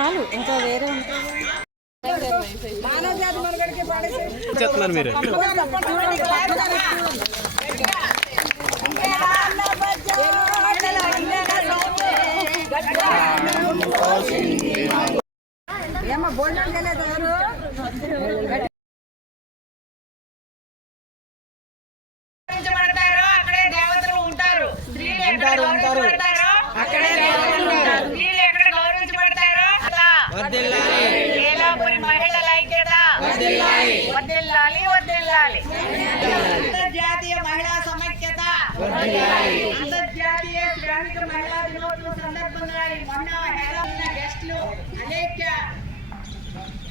చాలు ఇంకా వేరే ఉంటాయి చెప్తున్నారు మీరు. అక్కడే దేవతలు ఉంటారు. స్త్రీలు ఎక్కడ గౌరవించబడతారో అక్కడే దేవతలు ఉంటారు. స్త్రీలు ఎక్కడ గౌరవించబడతారో ఏలాపురి మహిళల ఐక్యత వర్ధిల్లాలి వర్ధిల్లాలి. అంతర్జాతీయ మహిళా సమైక్యత అంతర్జాతీయ శ్రామిక మహిళా దినోత్సవం సందర్భంగా ఈ మొన్న గెస్ట్లు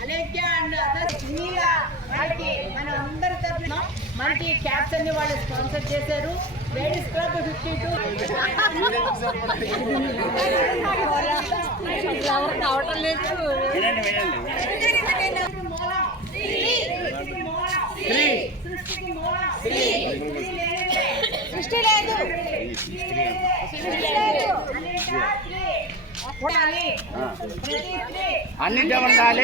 అలేఖ్య అండ్ అదర్ వాళ్ళకి మన అందరి తరఫున మనకి క్యాప్స్ అన్ని వాళ్ళు స్పాన్సర్ చేశారు. లేడీస్ క్లబ్ 52 అవటం లేదు. సృష్టి లేదు అన్ని ఉండాలి.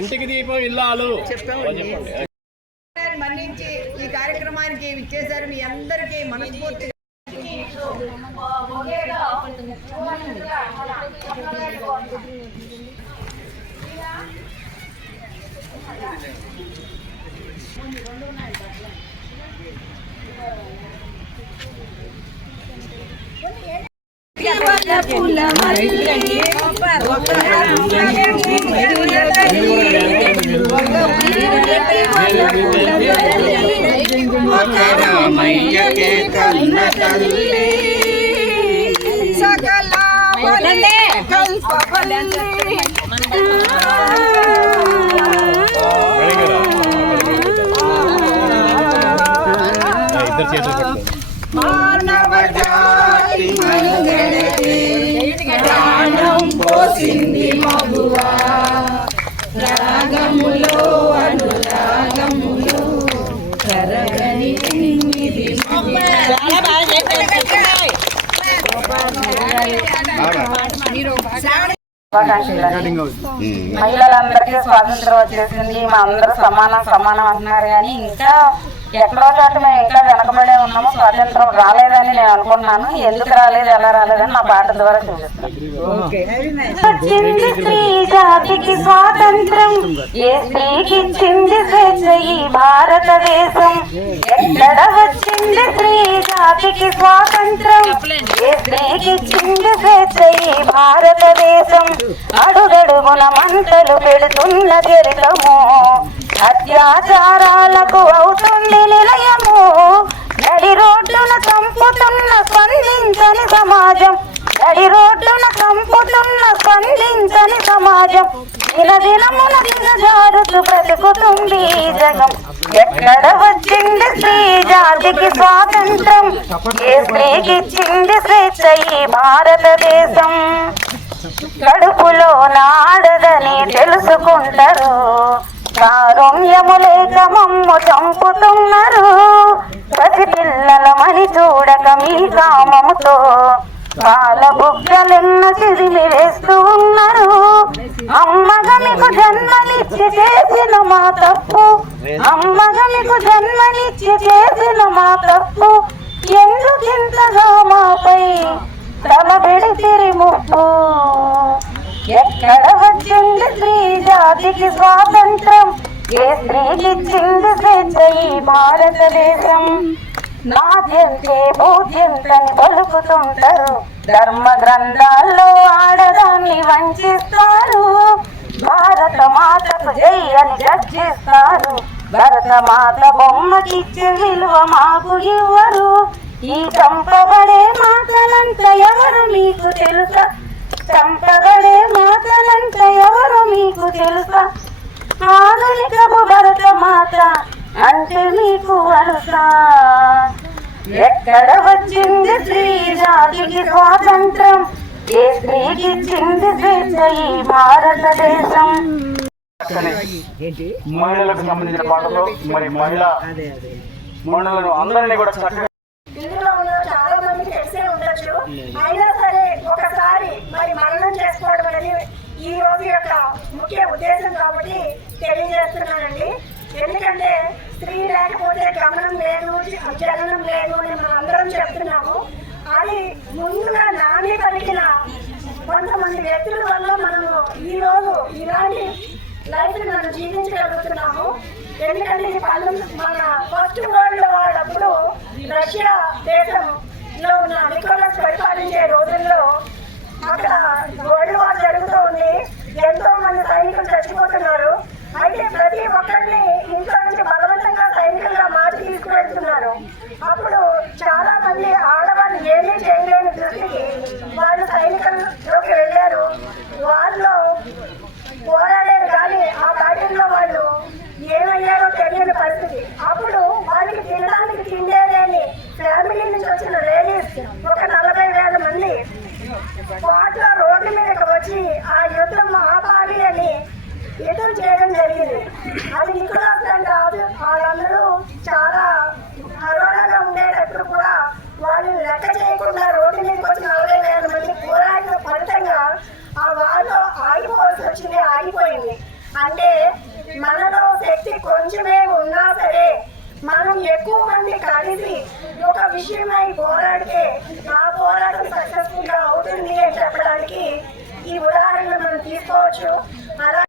ఇంటికి దీపం ఇల్లాలు చెప్పండి. మన్నించి ఈ కార్యక్రమానికి ఇచ్చేశారు. మీ అందరికీ మనస్ఫూర్తిగా సకల మానవ జాతి మనుగడకి ప్రాణం పోసింది మగువా. రాగములో అనురాగములో కరగని ఇది మహిళలందరికీ స్వాతంత్రం వచ్చేసింది. మా అందరూ సమానం అంటున్నారు కానీ ఇంకా ఎక్కడో చోట మేము ఇంకా వెనకబడే ఉన్నాము. స్వాతంత్రం రాలేదని నేను అనుకున్నాను. ఎందుకు రాలేదు, ఎలా రాలేదని నా పాట ద్వారా చూపిస్తాను. స్త్రీ జాతికి స్వాతంత్రం, ఏ స్త్రీకి ఇచ్చింది స్వేచ్ఛ ఈ భారతదేశం. ఎక్కడ వచ్చింది స్త్రీ జాతికి స్వాతంత్రం, ఏ స్త్రీకి ఇచ్చింది స్వేచ్ఛ ఈ భారతదేశం. అడుగడుగున మంటలు పెడుతున్న చరితము, అత్యాచారాలకు అవుతుంది నిలయము. నడి రోడ్డున చంపుతున్న స్పందించని సమాజం, నడి రోడ్డున చంపుతున్న స్పందించని సమాజం. దినదినమున దిగజారుతూ బ్రతుకుతుంది ఈ జగం. ఎక్కడ వచ్చింది స్త్రీ జాతికి స్వాతంత్రం, ఏ స్త్రీకి ఇచ్చింది స్వేచ్ఛ ఈ భారతదేశం. కడుపులో నాడదని తెలుసుకుంటారు, కారుణ్యము లేక మమ్ము చంపుతున్నారు. పసి పిల్లలమని చూడక మీ కామముతో పాల బుగ్గలెన్న చిరిమి వేస్తూ ఉన్నారు. అమ్మగా మీకు జన్మనిచ్చి చేసిన మా తప్పు, అమ్మగా మీకు జన్మనిచ్చి చేసిన మా తప్పు. ఎందుకింతగా మాపై తల పెడితిరి ముప్పు. ఎక్కడ వచ్చింది స్త్రీ జాతికి స్వాతంత్రం, ఏ స్త్రీకి ఇచ్చింది స్వేచ్ఛ ఈ భారతదేశం. నాద్యంతే బోధ్యంతని పలుకుతుంటారు, ధర్మ గ్రంథాల్లో ఆడదాన్ని వంచిస్తారు. భారత మాతకు జై అని గర్జిస్తారు, భరత మాత బొమ్మకిచ్చే విలువ మాకు ఇవ్వరు. ఈ చంపబడే మాటలంత ఎవరు మీకు తెలుసా, చంపబడే మాటలంత ఎవరు మీకు తెలుసా. ఆధునికపు భరత మాత అంటే మీకు అలుసా. ఎక్కడ వచ్చింది స్త్రీ జాతికి స్వాతంత్రం, ఏ స్త్రీకి ఇచ్చింది స్వేచ్ఛ ఈ భారతదేశం. మహిళలకు సంబంధించిన పాటలు మరి మహిళలను అందరినీ కూడా చక్కగా అయినా సరే ఒకసారి మరి మరణం చేసుకోవడం అనేది ఈ రోజు యొక్క ముఖ్య ఉద్దేశం కాబట్టి తెలియజేస్తున్నానండి. ఎందుకంటే స్త్రీ లేకపోతే గమనం లేదు, జననం లేదు అని మనం అందరం చెప్తున్నాము. అది ముందుగా నాని పలికిన కొంతమంది వ్యక్తుల వల్ల మనము ఈ రోజు ఇలాంటి లైఫ్ మనం జీవించగలుగుతున్నాము. ఎందుకంటే మన ఫస్ట్ వరల్డ్ వార్ అప్పుడు రష్యా దేశంలో ఉన్న నికోలస్ పరిపాలించే రోజుల్లో అక్కడ వరల్డ్ వార్ జరుగుతూ ఉంది. ఎంతో మంది సైనికులు చచ్చిపోతున్నారు. అయితే ప్రతి ఒక్కరిని ఇంట్లో నుంచి బలవంతంగా సైనికులుగా మార్చి తీసుకువెళ్తున్నారు. అప్పుడు చాలా మంది ఆడవాళ్ళు ఏమీ చేయలేని దృష్టికి వాళ్ళు సైనికుల్లోకి వెళ్ళారు. వాళ్ళు పోరాడారు కానీ ఆ బ్యాటిల్లో వాళ్ళు ఏమయ్యారో తెలియని పరిస్థితి. అప్పుడు వాళ్ళకి తినడానికి తిండే లేని ఫ్యామిలీ నుంచి వచ్చిన లేడీస్ ఒక 40,000 మంది వాటిలో రోడ్డు మీదకి వచ్చి ఆ యుద్ధం ఆపాలి అని యుద్ధం చేయడం జరిగింది. అది నికోలస్ కాదు, వాళ్ళందరూ చాలా అరోణంగా ఉండేటప్పుడు కూడా వాళ్ళు లెక్క చేయకుండా రోడ్డు మీదకి వచ్చి 40,000 మంది పోరాడిన ఫలితంగా ఆ వాళ్ళు ఆగిపోవాల్సి వచ్చింది, ఆగిపోయింది. అంటే మనలో శక్తి కొంచెమే ఉన్నా సరే మనం ఎక్కువ మంది కలిసి ఒక విషయమై పోరాడితే ఆ పోరాటం సక్సెస్ఫుల్ గా అవుతుంది అని చెప్పడానికి ఈ ఉదాహరణ మనం తీసుకోవచ్చు. అలా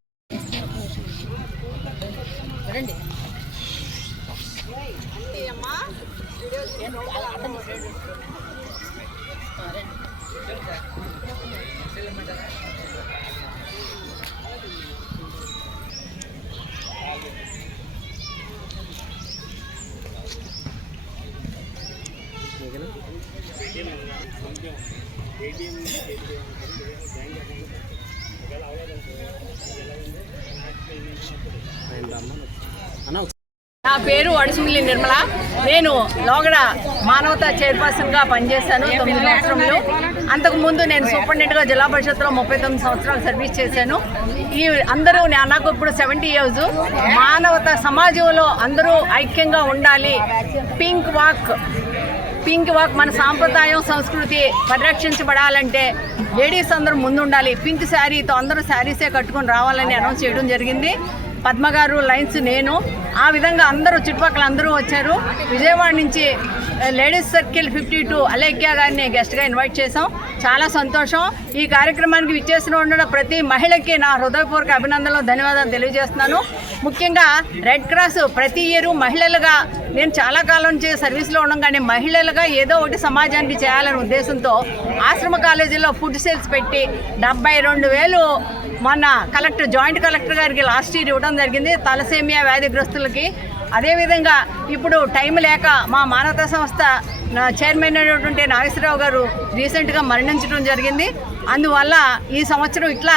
నా పేరు అడుసుమిల్లి నిర్మల. నేను లోగడ మానవతా చైర్పర్సన్గా పనిచేశాను 9 సంవత్సరంలో. అంతకుముందు నేను సూపరింటెండెంట్గా జిల్లా పరిషత్లో 39 సంవత్సరాలు సర్వీస్ చేశాను. ఈ అందరూ నాకు ఇప్పుడు 70 ఇయర్స్. మానవతా సమాజంలో అందరూ ఐక్యంగా ఉండాలి. పింక్ వాక్ మన సాంప్రదాయం సంస్కృతి పరిరక్షించబడాలంటే లేడీస్ అందరూ ముందుండాలి. పింక్ శారీతో అందరూ శారీసే కట్టుకొని రావాలని అనౌన్స్ చేయడం జరిగింది. పద్మ గారు, లైన్స్, నేను, ఆ విధంగా అందరూ చుట్టుపక్కల అందరూ వచ్చారు. విజయవాడ నుంచి లేడీస్ సర్కిల్ 52 అలేఖ్య గారిని గెస్ట్గా ఇన్వైట్ చేశాం. చాలా సంతోషం. ఈ కార్యక్రమానికి విచ్చేసిన ఉన్న ప్రతి మహిళకి నా హృదయపూర్వక అభినందనలు, ధన్యవాదాలు తెలియజేస్తున్నాను. ముఖ్యంగా రెడ్ క్రాస్ ప్రతి ఇయర్ మహిళలుగా నేను చాలా కాలం నుంచి సర్వీస్లో ఉండగానే మహిళలుగా ఏదో ఒకటి సమాజానికి చేయాలనే ఉద్దేశంతో ఆశ్రమ కాలేజీలో ఫుడ్ సేల్స్ పెట్టి 72,000 మొన్న జాయింట్ కలెక్టర్ గారికి లాస్ట్ ఇయర్ ఇవ్వడం జరిగింది తలసేమియా వ్యాధిగ్రస్తులకి. అదేవిధంగా ఇప్పుడు టైం లేక మా మానవతా సంస్థ చైర్మన్ అయినటువంటి నాగేశ్వరరావు గారు రీసెంట్గా మరణించడం జరిగింది. అందువల్ల ఈ సంవత్సరం ఇట్లా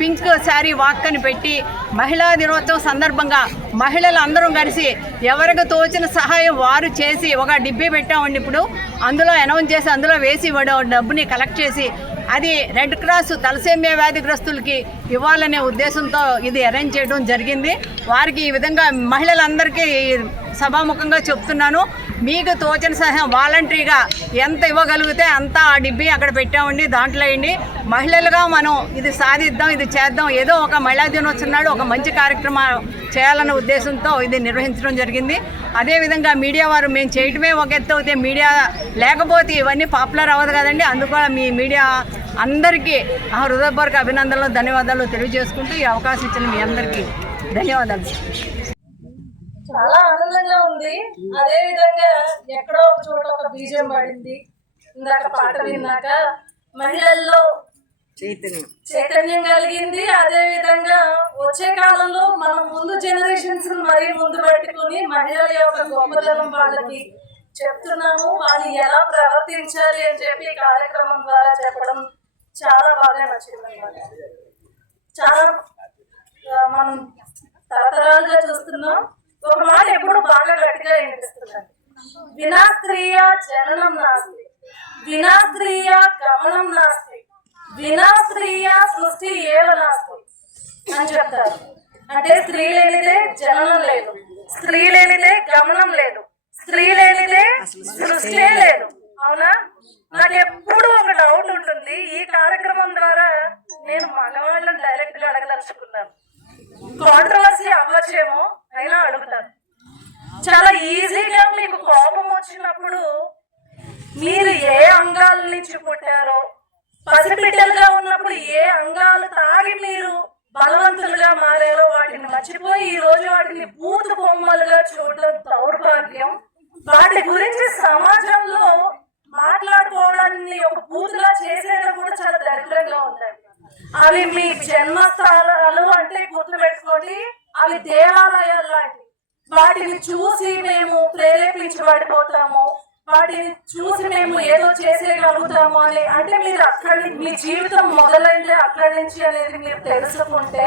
పింక్ శారీ వాక్ అని పెట్టి మహిళా దినోత్సవం సందర్భంగా మహిళలు అందరం కలిసి ఎవరికి తోచిన సహాయం వారు చేసి ఒక డిబ్బీ పెట్టామండి. ఇప్పుడు అందులో అనౌన్స్ చేసి అందులో వేసి డబ్బుని కలెక్ట్ చేసి అది రెడ్ క్రాస్ తలసేమియా వ్యాధిగ్రస్తులకి ఇవ్వాలనే ఉద్దేశంతో ఇది అరేంజ్ చేయడం జరిగింది. వారికి ఈ విధంగా మహిళలందరికీ సభాముఖంగా చెప్తున్నాను, మీకు తోచిన సహాయం వాలంటరీగా ఎంత ఇవ్వగలిగితే అంత ఆ డిబ్బీ అక్కడ పెట్టామండి. దాంట్లో అయ్యండి మహిళలుగా మనం ఇది సాధిద్దాం, ఇది చేద్దాం. ఏదో ఒక మహిళా దినోత్సవం నాడు ఒక మంచి కార్యక్రమం చేయాలన్న ఉద్దేశంతో ఇది నిర్వహించడం జరిగింది. అదేవిధంగా మీడియా వారు మేము చేయటమే ఒక ఎత్తు అయితే మీడియా లేకపోతే ఇవన్నీ పాపులర్ అవ్వదు కదండి. అందుకు మీ మీడియా అందరికీ హృదయపూర్వక అభినందనలు, ధన్యవాదాలు తెలియజేసుకుంటూ ఈ అవకాశం ఇచ్చిన మీ అందరికీ ధన్యవాదాలు. చాలా ఆనందంగా ఉంది. అదే విధంగా ఎక్కడో ఒక చోట ఒక బీజం పడింది. ఇందాక పాట విన్నాక మహిళల్లో చైతన్యం కలిగింది. అదే విధంగా వచ్చే కాలంలో మనం ముందు జనరేషన్స్ మరీ ముందు పెట్టుకుని మహిళల యొక్క గొప్పతనం వాళ్ళకి చెప్తున్నాము, వాళ్ళు ఎలా ప్రవర్తించాలి అని చెప్పి కార్యక్రమం ద్వారా చెప్పడం చాలా బాగా నచ్చింది. చాలా మనం తరతరాలుగా చూస్తున్నాం. ఒక మాట ఎప్పుడు బాగా గట్టిగా వినిపిస్తుంది, వినా స్త్రీయ జననం నాస్తి, వినా స్త్రీయ గమనం నాస్తి, వినా స్త్రీయ సృష్టి ఏవ నాస్తి అని చెప్తారు. అంటే స్త్రీ లేనిదే జననం లేదు, స్త్రీ లేనిదే గమనం లేదు, స్త్రీ లేనిదే సృష్టి లేదు. అవునా? నాకు ఎప్పుడు ఒక డౌట్ ఉంటుంది. ఈ కార్యక్రమం ద్వారా నేను మగవాళ్ళని డైరెక్ట్ గా అడగదలుచుకున్నాను. కాంట్రవర్సీ అవ్వచ్చేమో, అయినా అడుగుతాను. చాలా ఈజీగా మీకు కోపం వచ్చినప్పుడు మీరు ఏ అంగాల నుంచి పుట్టారో, పసిబిడ్డలుగా ఉన్నప్పుడు ఏ అంగాలు తాగి మీరు బలవంతులుగా మారారో వాటిని మర్చిపోయి ఈ రోజు వాటిని బూతు బొమ్మలుగా చూడడం దౌర్భాగ్యం. వాటి గురించి సమాజంలో మాట్లాడుకోవడాన్ని ఒక బూతులా చేసేయడం కూడా చాలా దరిద్రంగా ఉందండి. అవి మీ జన్మస్థానాలు అంటే గుర్తుపెట్టుకోండి, అవి దేవాలయాలు లాంటివి. వాటిని చూసి మేము ప్రేరేపించబడిపోతాము, వాటిని చూసి మేము ఏదో చేసేయగలుగుతాము అని అంటే మీరు అక్కడి మీ జీవితం మొదలైందే అక్కడి నుంచి అనేది మీరు తెలుసుకుంటే,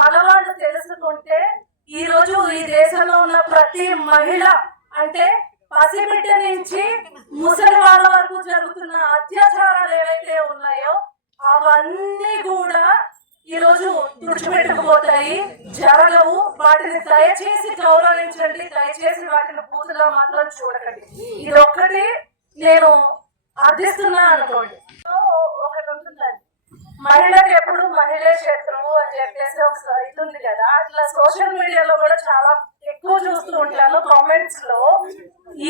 మగవాళ్ళు తెలుసుకుంటే ఈ రోజు ఈ దేశంలో ఉన్న ప్రతి మహిళ అంటే పసిబిడ్డ నుంచి ముసలి వాళ్ళ వరకు జరుగుతున్న అత్యాచారాలు ఏవైతే ఉన్నాయో అవన్నీ కూడా ఈ రోజు తుడిచిపెట్టుకుపోతాయి, జరగవు. వాటిని దయచేసి గౌరవించండి, దయచేసి వాటిని పూర్తిగా మాత్రం చూడకండి. ఇది ఒక్కటి నేను అర్థిస్తున్నా అనుకోండి. ఒకటి ఉంటుందండి, మహిళకి ఎప్పుడు మహిళే శత్రువు అని చెప్పేసి ఒక ఇది ఉంది కదా, అట్లా సోషల్ మీడియాలో కూడా చాలా ఎక్కువ చూస్తూ ఉంటాను. కామెంట్స్ లో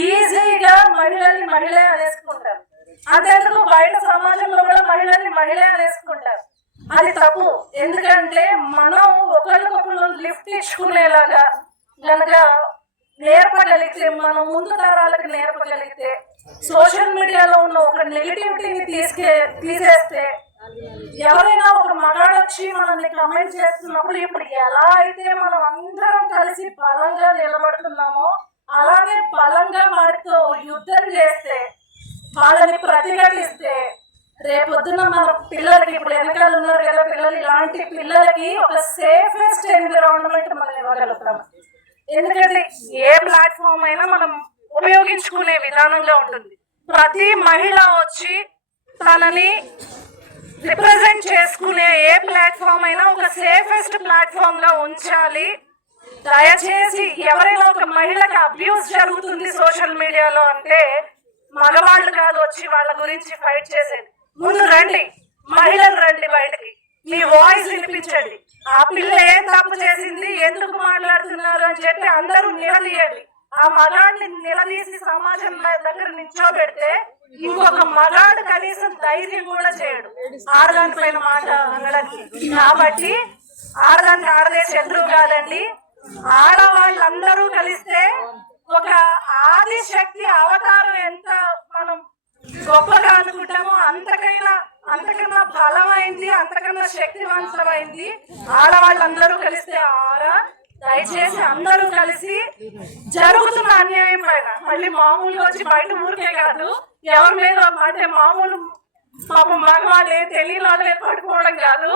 ఈజీగా మహిళల్ని మహిళే అనేసుకుంటారు. అంతేందుకు బయట సమాజంలో కూడా మహిళల్ని మహిళే అనేసుకుంటారు. అది తప్పు. ఎందుకంటే మనం ఒకరికొకరు లిఫ్ట్ ఇచ్చుకునేలాగా కనుక నేర్పగలిగితే, మనం ముందు తరాలకు నేర్పగలిగితే, సోషల్ మీడియాలో ఉన్న ఒక నెగిటివిటీని తీసేస్తే, ఎవరైనా ఒక మగాడు వచ్చి మనల్ని కమెంట్ చేస్తున్నప్పుడు ఇప్పుడు ఎలా అయితే మనం అందరం కలిసి బలంగా నిలబడుతున్నామో అలానే బలంగా వాటితో యుద్ధం చేస్తే, వాళ్ళని ప్రతిఘటిస్తే, రేపొద్దున మన పిల్లలకి, ఇప్పుడు వెనకాల ఉన్నారు కదా పిల్లలు, ఇలాంటి పిల్లలకి ఒక సేఫెస్ట్ ఎన్విరాన్మెంట్ మనం ఇవ్వగలుగుతాం. ఎందుకంటే ఏ ప్లాట్ఫామ్ అయినా మనం ఉపయోగించుకునే విధానంగా ఉంటుంది. ప్రతి మహిళ వచ్చి తనని రిప్రజెంట్ చేసుకునే ఏ ప్లాట్ఫామ్ అయినా ఒక సేఫెస్ట్ ప్లాట్ఫామ్ గా ఉంచాలి. దయచేసి ఎవరైనా ఒక మహిళకి అబ్యూస్ జరుగుతుంది సోషల్ మీడియాలో అంటే మగవాళ్ళు కాదు వచ్చి వాళ్ళ గురించి ఫైట్ చేసేది. ముందు రండి, మహిళలు రండి, బయటకి మీ వాయిస్ వినిపించండి. ఆ పిల్ల ఏం తప్పు చేసింది, ఎందుకు మాట్లాడుతున్నారు అని చెప్పి అందరూ నిలదీయండి. ఆ మగాడిని నిలదీసి సమాజం దగ్గర నిల్చోబెడితే ఇంకొక మగాడు కనీసం ధైర్యం కూడా చేయడు ఆడదాని పైన మాట అనడానికి. కాబట్టి ఆడదానికి ఆడదే శత్రువు కాదండి. ఆడవాళ్ళందరూ కలిస్తే ఒక ఆది శక్తి అవతారం ఎంత మనం గొప్పగా అనుకుంటామో అంతకన్నా బలమైంది, అంతకన్నా శక్తివంతమైంది ఆడవాళ్ళందరూ కలిస్తే. దయచేసి అందరూ కలిసి జరుగుతున్న అన్యాయం పైన మళ్ళీ మామూలుగా వచ్చి బయట ఊరికే కాదు ఎవరి మీద అంటే మామూలు పాపం మగవాళ్ళే తెలియలాగే పడుకోవడం కాదు,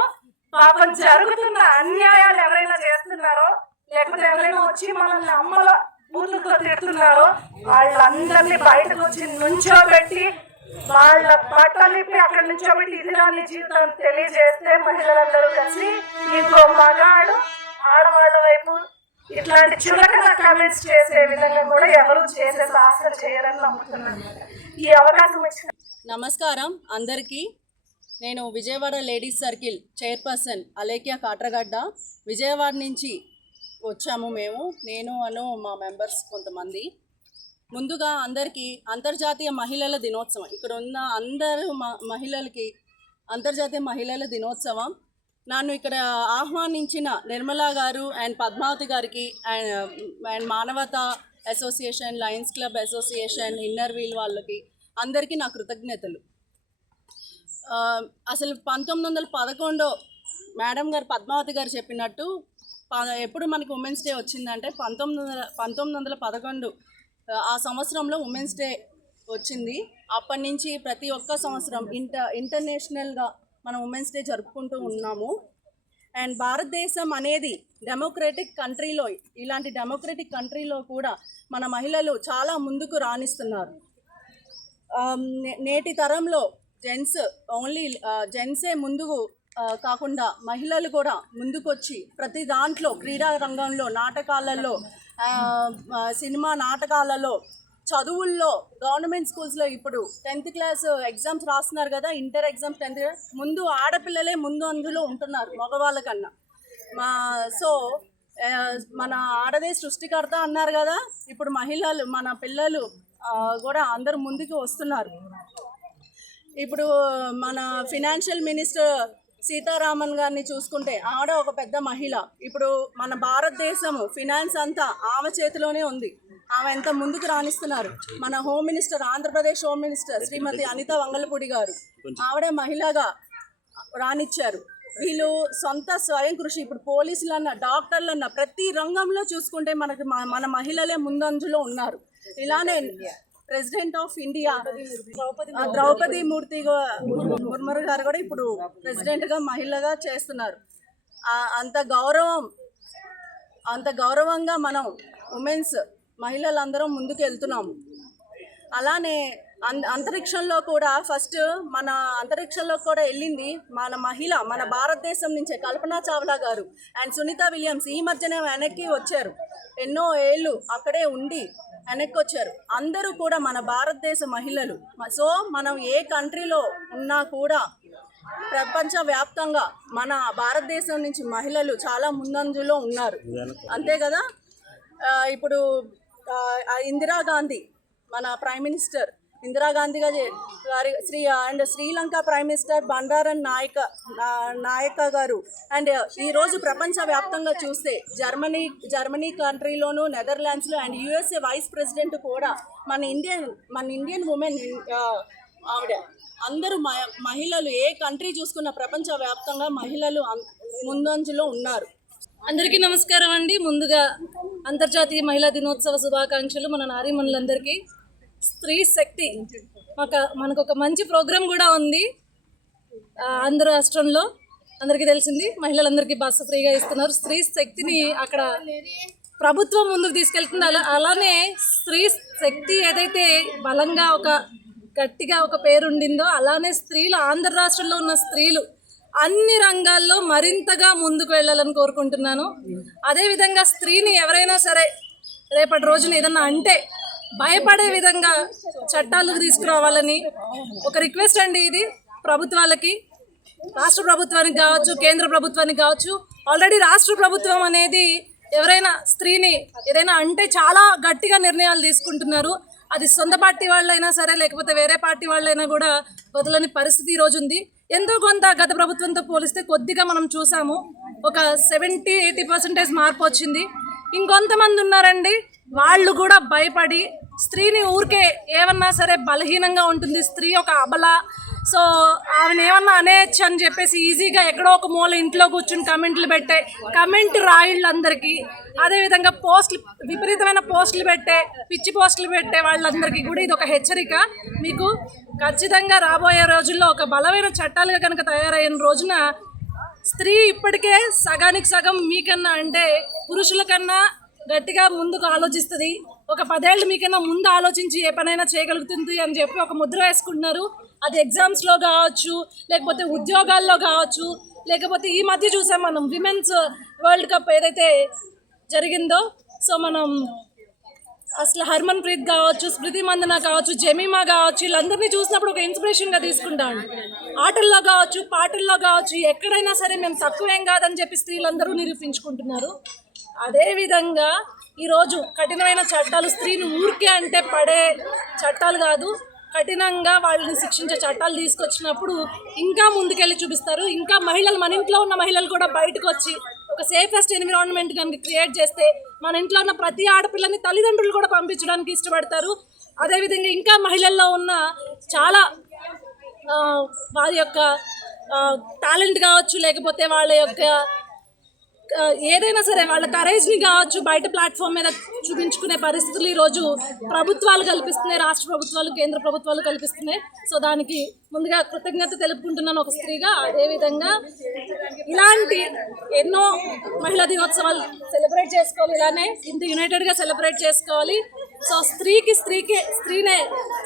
పాపం జరుగుతున్న అన్యాయాలు ఎవరైనా చేస్తున్నారో లేకపోతే ఎవరైనా వచ్చి మనల్ని అమ్మల బూతులతో తిడుతున్నారో వాళ్ళందరినీ బయటకు వచ్చి నుంచోబెట్టి వాళ్ళ బట్టలిప్పి అక్కడ నుంచోబెట్టి ఇది నా జీవితం తెలియజేస్తే మహిళలందరూ కలిసి ఇంకో మగాడు ఆడవాళ్ళ వైపు ఇట్లాంటి చులకన కామెంట్స్ చేసే విధంగా కూడా ఎవరు చేసే సాహసం చేయాలని నమ్ముతున్నాను. ఈ అవకాశం ఇచ్చిన నమస్కారం అందరికీ. నేను Vijayawada ladies circle chairperson Alekhya Katragadda. Vijayawada నుంచి వచ్చాము మేము, నేను మా మెంబర్స్ కొంతమంది. ముందుగా అందరికీ అంతర్జాతీయ మహిళల దినోత్సవం, ఇక్కడ ఉన్న అందరూ మహిళలకి అంతర్జాతీయ మహిళల దినోత్సవం. నన్ను ఇక్కడ ఆహ్వానించిన నిర్మలా గారు అండ్ పద్మావతి గారికి and Manavatha association, lions club association, inner wheel వాళ్ళకి అందరికీ నా కృతజ్ఞతలు. అసలు 1911 మేడం గారు పద్మావతి గారు చెప్పినట్టు ఎప్పుడు మనకి ఉమెన్స్ డే వచ్చిందంటే 1911 ఆ సంవత్సరంలో ఉమెన్స్ డే వచ్చింది. అప్పటి నుంచి ప్రతి ఒక్క సంవత్సరం ఇంటర్నేషనల్గా మనం ఉమెన్స్ డే జరుపుకుంటూ ఉన్నాము. అండ్ భారతదేశం అనేది డెమోక్రటిక్ కంట్రీలో, ఇలాంటి డెమోక్రటిక్ కంట్రీలో కూడా మన మహిళలు చాలా ముందుకు రాణిస్తున్నారు. నేటి తరంలో జెంట్సే ముందుకు కాకుండా మహిళలు కూడా ముందుకొచ్చి ప్రతి దాంట్లో క్రీడా రంగంలో, నాటకాలలో, సినిమా నాటకాలలో చదువుల్లో గవర్నమెంట్ స్కూల్స్లో ఇప్పుడు 10th క్లాస్ ఎగ్జామ్స్ రాస్తున్నారు కదా, ఇంటర్ ఎగ్జామ్స్ 10th ముందు ఆడపిల్లలే ముందు అందులో ఉంటున్నారు మగవాళ్ళ కన్నా. సో మన ఆడదే సృష్టికర్త అన్నారు కదా, ఇప్పుడు మహిళలు మన పిల్లలు కూడా అందరూ ముందుకు వస్తున్నారు. ఇప్పుడు మన ఫినాన్షియల్ మినిస్టర్ సీతారామన్ గారిని చూసుకుంటే ఆవిడ ఒక పెద్ద మహిళ. ఇప్పుడు మన భారతదేశము ఫినాన్స్ అంతా ఆమె చేతిలోనే ఉంది. ఆమె ఎంత ముందుకు రాణిస్తున్నారు. మన home minister, Andhra Pradesh home minister శ్రీమతి అనిత వంగలపూడి గారు, ఆవిడే మహిళగా రాణించారు. వీళ్ళు సొంత స్వయం కృషి. ఇప్పుడు పోలీసులన్నా, డాక్టర్లన్నా ప్రతి రంగంలో చూసుకుంటే మనకి మన మహిళలే ముందంజలో ఉన్నారు. ఇలానే president of India Droupadi Murmu గారు కూడా ఇప్పుడు ప్రెసిడెంట్గా మహిళగా చేస్తున్నారు. అంత గౌరవంగా మనం ఉమెన్స్ మహిళలందరం ముందుకు వెళ్తున్నాము. అలానే అంతరిక్షంలో కూడా ఫస్ట్ మన అంతరిక్షంలో కూడా వెళ్ళింది మన మహిళ, మన భారతదేశం నుంచే కల్పనా చావ్లా గారు అండ్ సునీత విలియమ్స్. ఈ మధ్యనే వెనక్కి వచ్చారు, ఎన్నో ఏళ్ళు అక్కడే ఉండి వెనక్కి వచ్చారు. అందరూ కూడా మన భారతదేశ మహిళలు. సో మనం ఏ కంట్రీలో ఉన్నా కూడా ప్రపంచవ్యాప్తంగా మన భారతదేశం నుంచి మహిళలు చాలా ముందంజలో ఉన్నారు. అంతే కదా. ఇప్పుడు ఇందిరాగాంధీ, మన ప్రైమ్ మినిస్టర్ ఇందిరాగాంధీ గారి అండ్ శ్రీలంక ప్రైమ్ మినిస్టర్ బండారన్ నాయక గారు. అండ్ ఈరోజు ప్రపంచవ్యాప్తంగా చూస్తే Germany కంట్రీలోను, నెదర్లాండ్స్లో and USA vice president కూడా మన ఇండియన్ ఉమెన్ ఆవిడ. అందరూ మహిళలు ఏ కంట్రీ చూసుకున్న ప్రపంచవ్యాప్తంగా మహిళలు ముందంజలో ఉన్నారు. అందరికీ నమస్కారం అండి. ముందుగా అంతర్జాతీయ మహిళా దినోత్సవ శుభాకాంక్షలు మన నారీమణులందరికీ. స్త్రీ శక్తి మనకు ఒక మంచి ప్రోగ్రాం కూడా ఉంది ఆంధ్ర రాష్ట్రంలో. అందరికీ తెలిసింది, మహిళలందరికీ బస్సు ఫ్రీగా ఇస్తున్నారు. స్త్రీ శక్తిని అక్కడ ప్రభుత్వం ముందుకు తీసుకెళ్తుంది. అలానే స్త్రీ శక్తి ఏదైతే బలంగా గట్టిగా ఒక పేరు ఉండిందో, అలానే స్త్రీలు ఆంధ్ర రాష్ట్రంలో ఉన్న స్త్రీలు అన్ని రంగాల్లో మరింతగా ముందుకు వెళ్ళాలని కోరుకుంటున్నాను. అదేవిధంగా స్త్రీని ఎవరైనా సరే రేపటి రోజున ఏదన్నా అంటే భయపడే విధంగా చట్టాలు తీసుకురావాలని ఒక రిక్వెస్ట్ అండి. ఇది ప్రభుత్వాలకి, రాష్ట్ర ప్రభుత్వానికి కావచ్చు, కేంద్ర ప్రభుత్వానికి కావచ్చు. ఆల్రెడీ రాష్ట్ర ప్రభుత్వం అనేది ఎవరైనా స్త్రీని ఏదైనా అంటే చాలా గట్టిగా నిర్ణయాలు తీసుకుంటున్నారు. అది సొంత పార్టీ వాళ్ళైనా సరే, లేకపోతే వేరే పార్టీ వాళ్ళైనా కూడా వదలని పరిస్థితి ఈరోజు ఉంది. ఎంతో కొంత గత ప్రభుత్వంతో పోలిస్తే కొద్దిగా మనం చూసాము, ఒక 70-80% మార్పు వచ్చింది. ఇంకొంతమంది ఉన్నారండి, వాళ్ళు కూడా భయపడి స్త్రీని ఊరికే ఏమన్నా సరే బలహీనంగా ఉంటుంది, స్త్రీ ఒక అబల, సో ఆమెను ఏమన్నా అనేయచ్చు అని చెప్పేసి ఈజీగా ఎక్కడో ఒక మూల ఇంట్లో కూర్చుని కమెంట్లు పెట్టే కమెంట్ రాయిళ్ళందరికీ, అదేవిధంగా విపరీతమైన పోస్టులు పెట్టే పిచ్చి పోస్టులు పెట్టే వాళ్ళందరికీ కూడా ఇది ఒక హెచ్చరిక. మీకు ఖచ్చితంగా రాబోయే రోజుల్లో ఒక బలమైన చట్టాలుగా కనుక తయారైన రోజున స్త్రీ ఇప్పటికే సగానికి సగం మీకన్నా అంటే పురుషుల కన్నా గట్టిగా ముందుకు ఆలోచిస్తుంది. ఒక 10 ఏళ్ళు మీకన్నా ముందు ఆలోచించి ఏ పనైనా చేయగలుగుతుంది అని చెప్పి ఒక ముద్ర వేసుకుంటున్నారు. అది ఎగ్జామ్స్లో కావచ్చు, లేకపోతే ఉద్యోగాల్లో కావచ్చు, లేకపోతే ఈ మధ్య చూసాం మనం విమెన్స్ వరల్డ్ కప్ ఏదైతే జరిగిందో, సో మనం అసలు హర్మన్ ప్రీత్ కావచ్చు, స్మృతి మందన కావచ్చు, జమీమా కావచ్చు, వీళ్ళందరినీ చూసినప్పుడు ఒక ఇన్స్పిరేషన్గా తీసుకుంటాను. ఆటల్లో కావచ్చు, పాటల్లో కావచ్చు, ఎక్కడైనా సరే మేము తక్కువేం కాదని చెప్పి స్త్రీలందరూ నిరూపించుకుంటున్నారు. అదేవిధంగా ఈరోజు కఠినమైన చట్టాలు, స్త్రీని ఊరికే అంటే పడే చట్టాలు కాదు, కఠినంగా వాళ్ళని శిక్షించే చట్టాలు తీసుకొచ్చినప్పుడు ఇంకా ముందుకెళ్ళి చూపిస్తారు. ఇంకా మహిళలు, మన ఇంట్లో ఉన్న మహిళలు కూడా బయటకు వచ్చి ఒక సేఫెస్ట్ ఎన్విరాన్మెంట్ కనుక క్రియేట్ చేస్తే మన ఇంట్లో ఉన్న ప్రతి ఆడపిల్లని తల్లిదండ్రులు కూడా పంపించడానికి ఇష్టపడతారు. అదేవిధంగా ఇంకా మహిళల్లో ఉన్న చాలా వారి యొక్క టాలెంట్ కావచ్చు, లేకపోతే వాళ్ళ యొక్క ఏదైనా సరే వాళ్ళ కరేజ్ని కావచ్చు బయట ప్లాట్ఫామ్ మీద చూపించుకునే పరిస్థితులు ఈరోజు ప్రభుత్వాలు కల్పిస్తున్నాయి, రాష్ట్ర ప్రభుత్వాలు, కేంద్ర ప్రభుత్వాలు కల్పిస్తున్నాయి. సో దానికి ముందుగా కృతజ్ఞత తెలుపుకుంటున్నాను ఒక స్త్రీగా. అదేవిధంగా ఇలాంటి ఎన్నో మహిళా దినోత్సవాలు సెలబ్రేట్ చేసుకోవాలి, ఇలానే ఇంత యునైటెడ్గా సెలబ్రేట్ చేసుకోవాలి. సో స్త్రీనే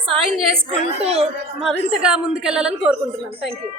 సాయం చేసుకుంటూ మరింతగా ముందుకెళ్ళాలని కోరుకుంటున్నాను. Thank you.